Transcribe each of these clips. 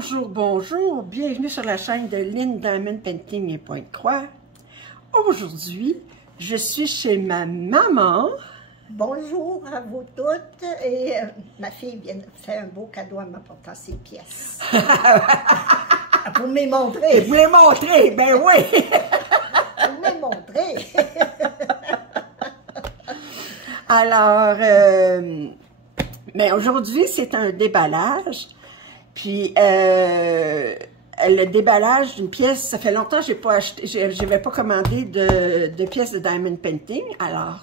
Bonjour, bonjour, bienvenue sur la chaîne de Lynn Diamond Painting et Pointe-Croix. Aujourd'hui, je suis chez ma maman. Bonjour à vous toutes et ma fille vient de faire un beau cadeau en m'apportant ses pièces. Vous me les montrez. Vous les montrez, ben oui! Vous me les montrez. Alors, mais aujourd'hui, c'est un déballage. Puis, le déballage d'une pièce, ça fait longtemps que je n'ai pas acheté, je n'avais pas commandé de pièces de Diamond Painting. Alors,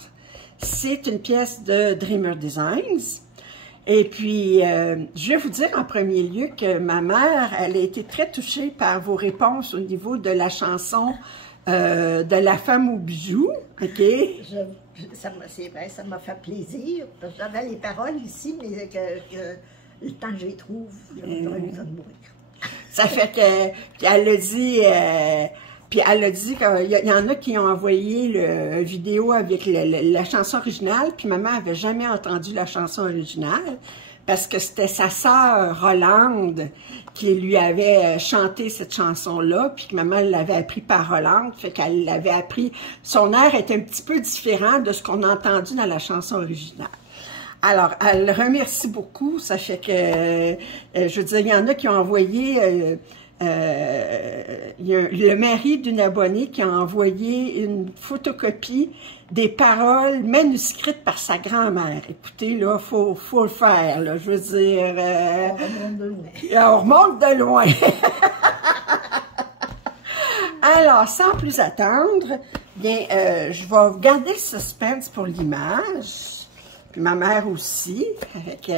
c'est une pièce de Dreamer Designs. Et puis, je vais vous dire en premier lieu que ma mère, elle a été très touchée par vos réponses au niveau de la chanson de la femme aux bijoux. OK? C'est vrai, ça m'a fait plaisir. J'avais les paroles ici, mais que le temps que je les trouve, j'aurais besoin de mourir. Ça fait que, puis elle a dit, qu'il y en a qui ont envoyé une vidéo avec la chanson originale, puis maman avait jamais entendu la chanson originale, parce que c'était sa sœur Rolande qui lui avait chanté cette chanson-là, puis que maman l'avait appris par Rolande, fait qu'elle l'avait appris. Son air est un petit peu différent de ce qu'on a entendu dans la chanson originale. Alors, elle remercie beaucoup, ça fait que, je veux dire, il y en a qui ont envoyé, il y a le mari d'une abonnée qui a envoyé une photocopie des paroles manuscrites par sa grand-mère. Écoutez, là, faut le faire, là, je veux dire... on remonte de loin. On remonte de loin. Alors, sans plus attendre, bien, je vais garder le suspense pour l'image. Puis ma mère aussi. Avec,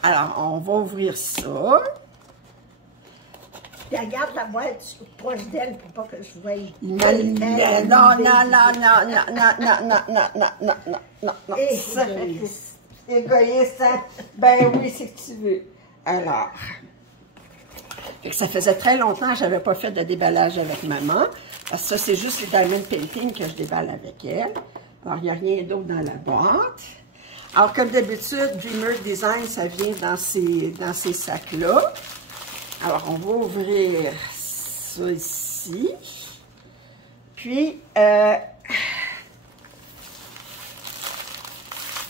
alors, on va ouvrir ça. Puis elle garde la boîte proche d'elle pour pas que je voie. Non. Égoïste, hein? Ben oui, c'est que tu veux. Alors, ça faisait très longtemps que je n'avais pas fait de déballage avec maman. Parce que ça, c'est juste les Diamond Painting que je déballe avec elle. Alors, il n'y a rien d'autre dans la boîte. Alors, comme d'habitude, Dreamer Design, ça vient dans ces sacs-là. Alors, on va ouvrir ça ici. Puis,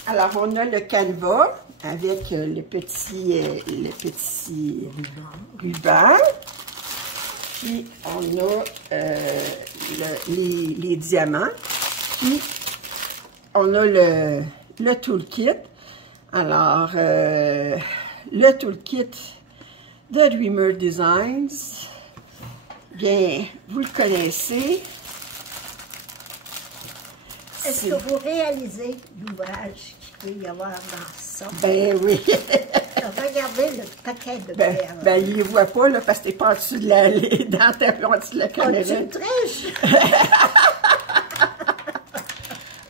alors, on a le canevas avec le petit ruban. Puis, on a les diamants. Puis, on a le toolkit. Alors, le toolkit de Dreamer Designs, bien, vous le connaissez. Est-ce que vous réalisez l'ouvrage qu'il peut y avoir dans ça? Ben oui. Regardez le paquet de perles. Ben, il ne les voit pas, là, parce que t'es pas en dessous de les dentelles, en dessous de la caméra. Tu triches?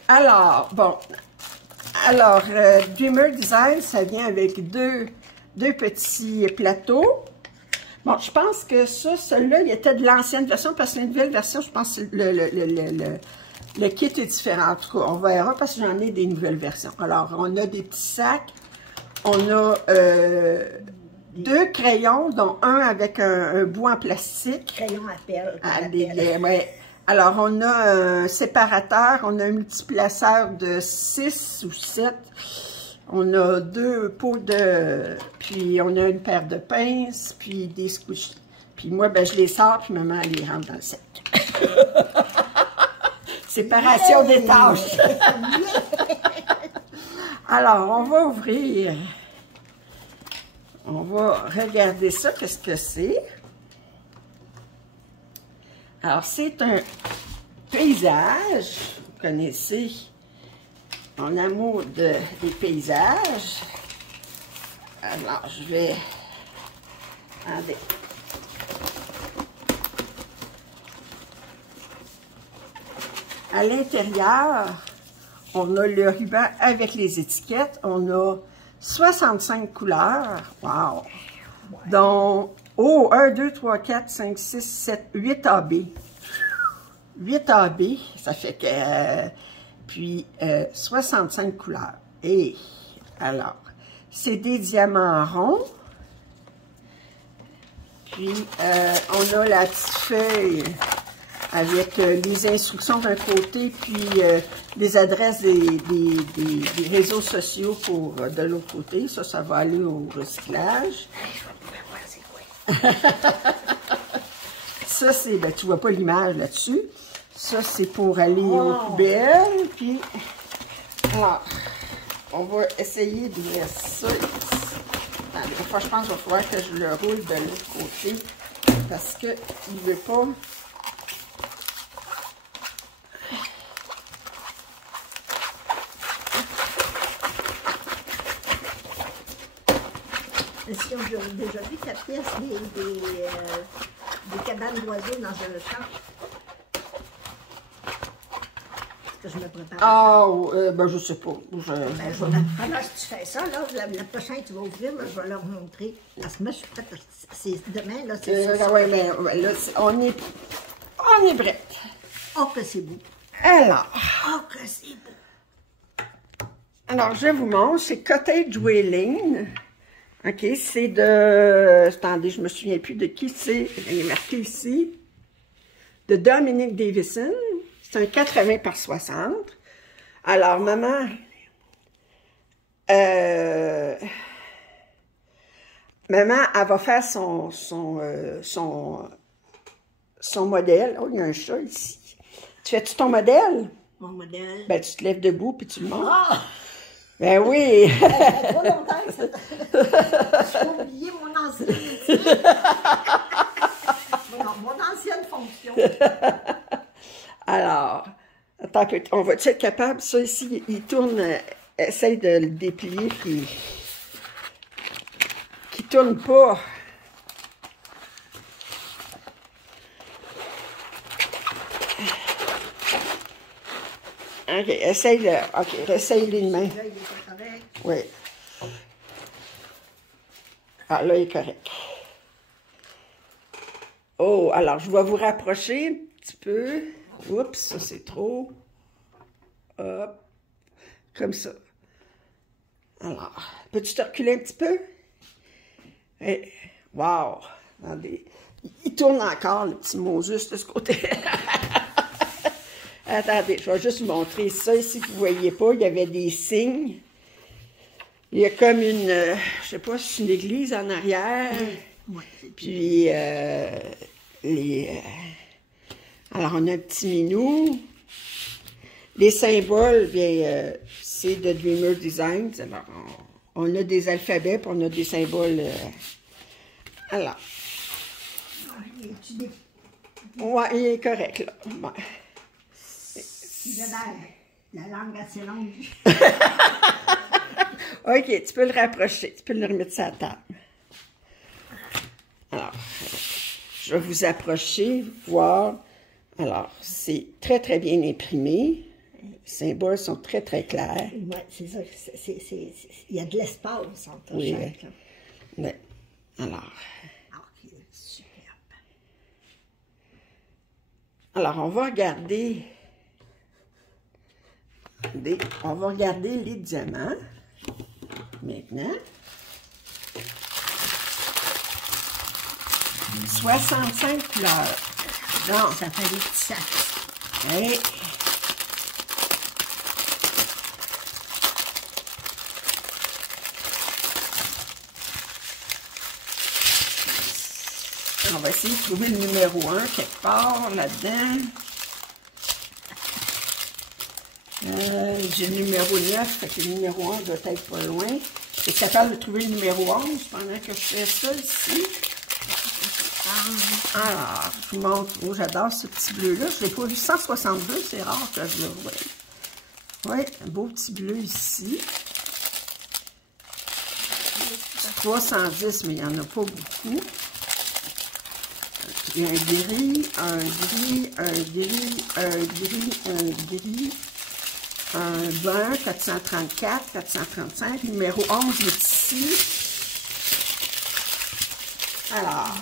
Alors, bon. Alors, Dreamer Design, ça vient avec deux petits plateaux. Bon, je pense que celui-là, il était de l'ancienne version, parce que la nouvelle version, je pense que le kit est différent. En tout cas, on verra, parce que j'en ai des nouvelles versions. Alors, on a des petits sacs. On a deux crayons, dont un avec un bout en plastique. Crayon à perles. Ouais. Alors, on a un séparateur, on a un multiplaceur de 6 ou 7. On a 2 pots de... Puis, on a une paire de pinces, puis des squishies. Puis moi, ben, je les sors, puis maman, elle les rentre dans le sac. Séparation des tâches. Alors, on va ouvrir. On va regarder ça, qu'est-ce que c'est. Alors, c'est un paysage. Vous connaissez mon amour des paysages. Alors, je vais... Attendez. À l'intérieur, on a le ruban avec les étiquettes. On a 65 couleurs. Wow! Donc, 1, 2, 3, 4, 5, 6, 7, 8 AB. 8 AB, ça fait que... puis, 65 couleurs. Et, alors, c'est des diamants ronds. Puis, on a la petite feuille avec les instructions d'un côté, puis les adresses des réseaux sociaux pour de l'autre côté. Ça va aller au recyclage. Ça, c'est, ben, tu vois pas l'image là-dessus. Ça, c'est pour aller aux poubelles. Puis, alors, on va essayer de mettre ça ici. Des fois, je pense qu'il va falloir que je le roule de l'autre côté parce qu'il ne veut pas. Est-ce qu'ils ont déjà vu ta pièce des cabanes d'oiseaux dans un champ? Que je me prépare. Ah, ben je sais pas. Pendant que tu fais ça, là, la prochaine que tu vas ouvrir, moi, je vais leur montrer. Parce que moi, je suis prête. C'est demain, là, c'est ça. Oui, mais là, on est prêt. Oh, que c'est beau. Alors. Oh, que c'est beau. Alors, je vous montre. C'est Cottage Dwelling. OK, c'est de... Attendez, je me souviens plus de qui c'est. Il est marqué ici. De Dominic Davison. C'est un 80 par 60. Alors, maman... maman, elle va faire son modèle. Oh, il y a un chat ici. Tu fais-tu ton modèle? Mon modèle. Ben, tu te lèves debout puis tu le montres. Ah! Ben oui! Ça fait trop longtemps que ça... J'ai oublié mon ancienne... mon ancienne fonction. Alors, attends, on va être capable? Ça ici, il tourne, essaye de le déplier, puis qui tourne pas. OK, essaye-le. OK, essaye-le de main. Là, il est correct. Oui. Ah, là, il est correct. Oh, alors, je vais vous rapprocher un petit peu. Oups, ça, c'est trop. Hop. Comme ça. Alors, peux-tu te reculer un petit peu? Et, wow! Attendez. Il tourne encore, le petit Moses de ce côté. Attendez, je vais juste vous montrer ça ici que vous ne voyez pas. Il y avait des signes. Il y a comme une, je sais pas si c'est une église en arrière. Oui. Puis, alors, on a un petit minou. Les symboles, bien, c'est de Dreamer Designs. Alors, on a des alphabets, puis on a des symboles. Alors. Ouais, il est correct, là. Ouais. Il a la langue assez longue. OK, tu peux le rapprocher. Tu peux le remettre sur la table. Alors, je vais vous approcher, voir. Alors, c'est très, très bien imprimé. Les symboles sont très, très clairs. Oui, c'est ça. Il y a de l'espace entre chaque. Là. Oui. Alors. Ok, superbe. Alors, on va regarder. On va regarder les diamants. Maintenant. 65 couleurs. Donc, ça fait des petits sacs. Oui. On va essayer de trouver le numéro 1 quelque part là-dedans. J'ai le numéro 9, fait que le numéro 1 doit être pas loin. Je suis capable de trouver le numéro 11 pendant que je fais ça ici. Alors, je vous montre. Oh, j'adore ce petit bleu-là. Je l'ai pas vu. 162, c'est rare que je le vois. Oui, un beau petit bleu ici. 310, mais il n'y en a pas beaucoup. Il y a un gris, un gris, un gris, un gris, un gris. Un brun, 434, 435. Numéro 11 est ici. Alors,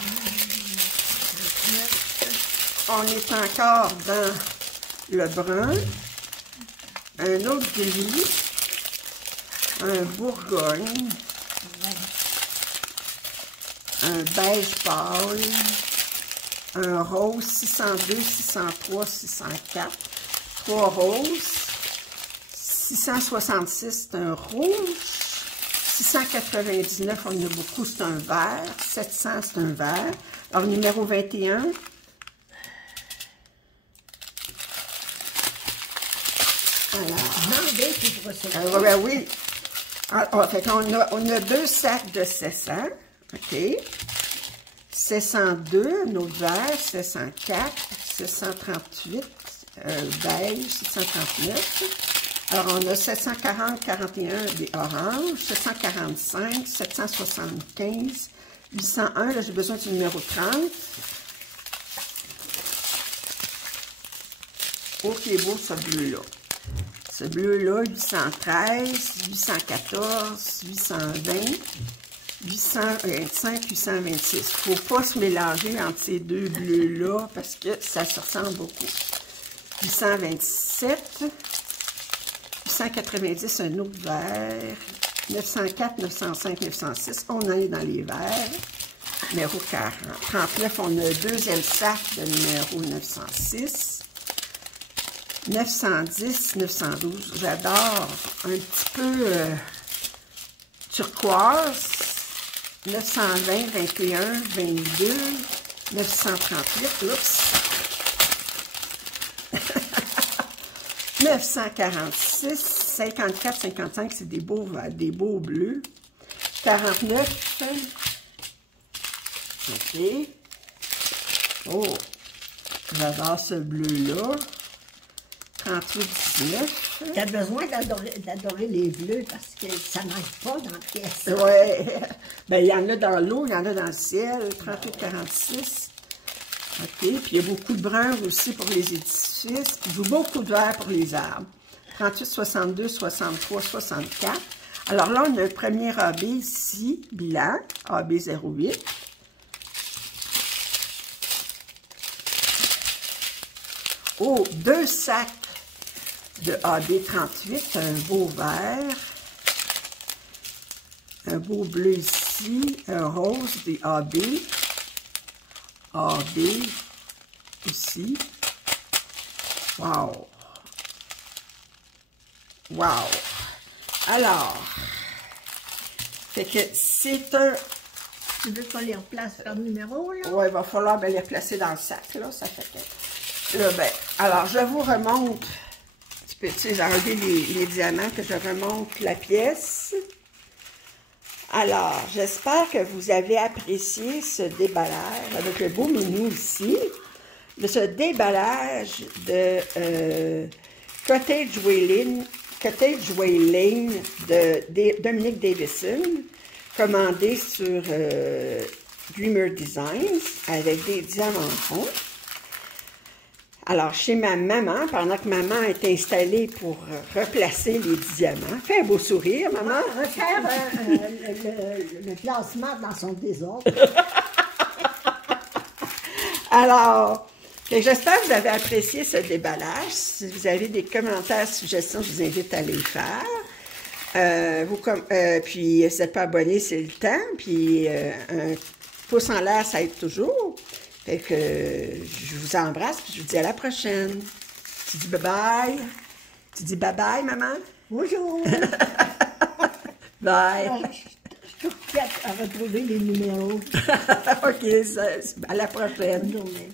on est encore dans le brun. Un autre gris. Un bourgogne. un beige pâle, un rose 602, 603, 604, 3 roses, 666, c'est un rouge, 699, on en a beaucoup, c'est un vert, 700, c'est un vert. Alors, numéro 21. Alors, oui. Alors, fait on a 2 sacs de 700. OK. 702, un autre vert, 704, 738, beige, 739. Alors, on a 740, 41 des oranges, 745, 775, 801. Là, j'ai besoin du numéro 30. Oh, qui est beau, ce bleu-là. Ce bleu-là, 813, 814, 820, 825, 826. Il ne faut pas se mélanger entre ces deux bleus-là parce que ça se ressemble beaucoup. 827, 890, un autre vert. 904, 905, 906, on en est dans les verts. Numéro 40. 39, on a un deuxième sac de numéro 906. 910, 912, j'adore, un petit peu turquoise, 920, 21, 22, 938, oups, 946, 54, 55, c'est des beaux bleus, 49, ok, oh, j'adore ce bleu-là, 38, 19. Tu as besoin d'adorer les bleus parce que ça n'arrive pas dans la pièce. Oui. Bien, il y en a dans l'eau, il y en a dans le ciel. 38, 46. OK. Puis il y a beaucoup de brun aussi pour les édifices. Il y a beaucoup de vert pour les arbres. 38, 62, 63, 64. Alors là, on a le premier AB ici, bilan, AB 08. Oh, 2 sacs de AB 38, un beau vert, un beau bleu ici, un rose des AB aussi. Wow! Wow! Alors, fait que c'est un... Tu veux qu'on les replace par numéro, là? Oui, il va falloir les replacer dans le sac, là, ça fait que... Là, ben, alors, je vous remonte... Tu sais, j'ai enlevé les diamants, que je remonte la pièce. Alors, j'espère que vous avez apprécié ce déballage avec le beau menu ici. De ce déballage de Cottage Wailing de Dominique Davison, commandé sur Dreamer Designs avec des diamants ronds. Alors, chez ma maman, pendant que maman est installée pour replacer les diamants, fais un beau sourire, maman. Refaire le placement dans son désordre. Alors, j'espère que vous avez apprécié ce déballage. Si vous avez des commentaires, suggestions, je vous invite à les faire. Puis, si vous n'êtes pas abonné, c'est le temps. Puis, un pouce en l'air, ça aide toujours. Fait que je vous embrasse, puis je vous dis à la prochaine. Tu dis bye-bye. Tu dis bye-bye, maman? Bonjour. Bye. Je suis prête à retrouver les numéros. OK, à la prochaine. Bonne journée.